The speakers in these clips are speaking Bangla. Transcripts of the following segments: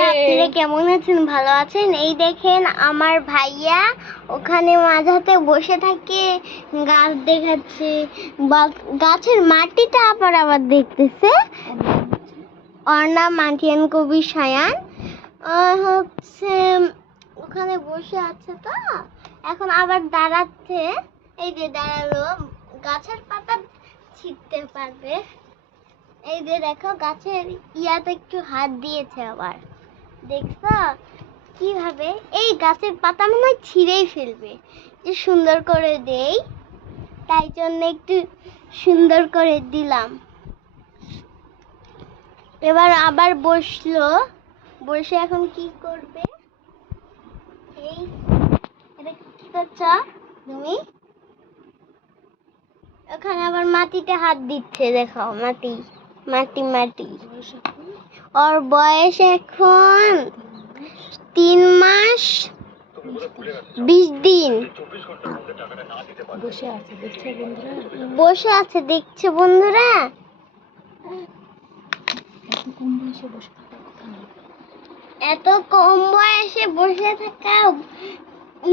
রাত্রে কেমন আছেন? ভালো আছেন? এই দেখেন আমার ভাইয়া ওখানে মাঝাতে বসে থাকে, গাছ দেখাচ্ছে, গাছের মাটিটা আবার দেখতেছে। ওর নাম মাটিয়ান কবি সায়ান। হচ্ছে ওখানে বসে আছে, তো এখন আবার দাঁড়াচ্ছে। এই যে দাঁড়ালো, গাছের পাতা ছিঁড়তে পারবে। এই যে দেখো, গাছের ইয়াতে একটু হাত দিয়েছে আবার, দেখছো কিভাবে? এই গাছের পাতা মনে হয় ছিঁড়েই ফেলবে। যে সুন্দর করে দেই, তাই জন্য একটু সুন্দর করে দিলাম। এবার আবার বসলো, বসে এখন কি করবে? এই এটা কি করছো তুমি? ওখানে আবার মাটিতে হাত দিচ্ছে, দেখো মাটি মাটি মাটি। ওর বয়স এখন 3 মাস 20 দিন। বসে আছে দেখছে বন্ধুরা। এত কম বয়সে বসে থাকা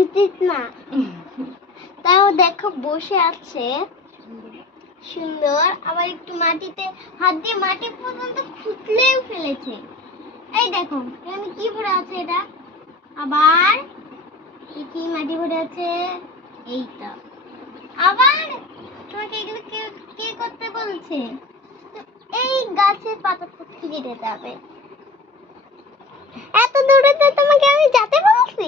উচিত না, তাও দেখো বসে আছে সুন্দর। আবার একটু মাটিতে হাত দিয়ে মাটি পর্যন্ত খুঁতলেও ফেলেছে। এই দেখো এখানে কি ভরে আছে, এটা আবার কি মাটি ভরে আছে। এই তো আবার তোমাকে এগুলো কে করতে বলছে? এই গাছের পাতা তো ছিঁড়ে দিতে হবে। এত দূরে তো তোমাকে আমি যেতে বলছি,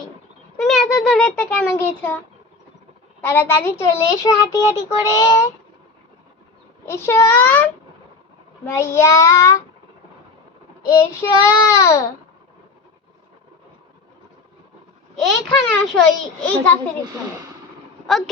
তুমি এত দূরে তো কেন গেছো? তাড়াতাড়ি চলে এসো হাঁটি হাঁটি করে। এসো ভাইয়া, এসো এইখানে আসো, এই গাছের এখানে। ওকে।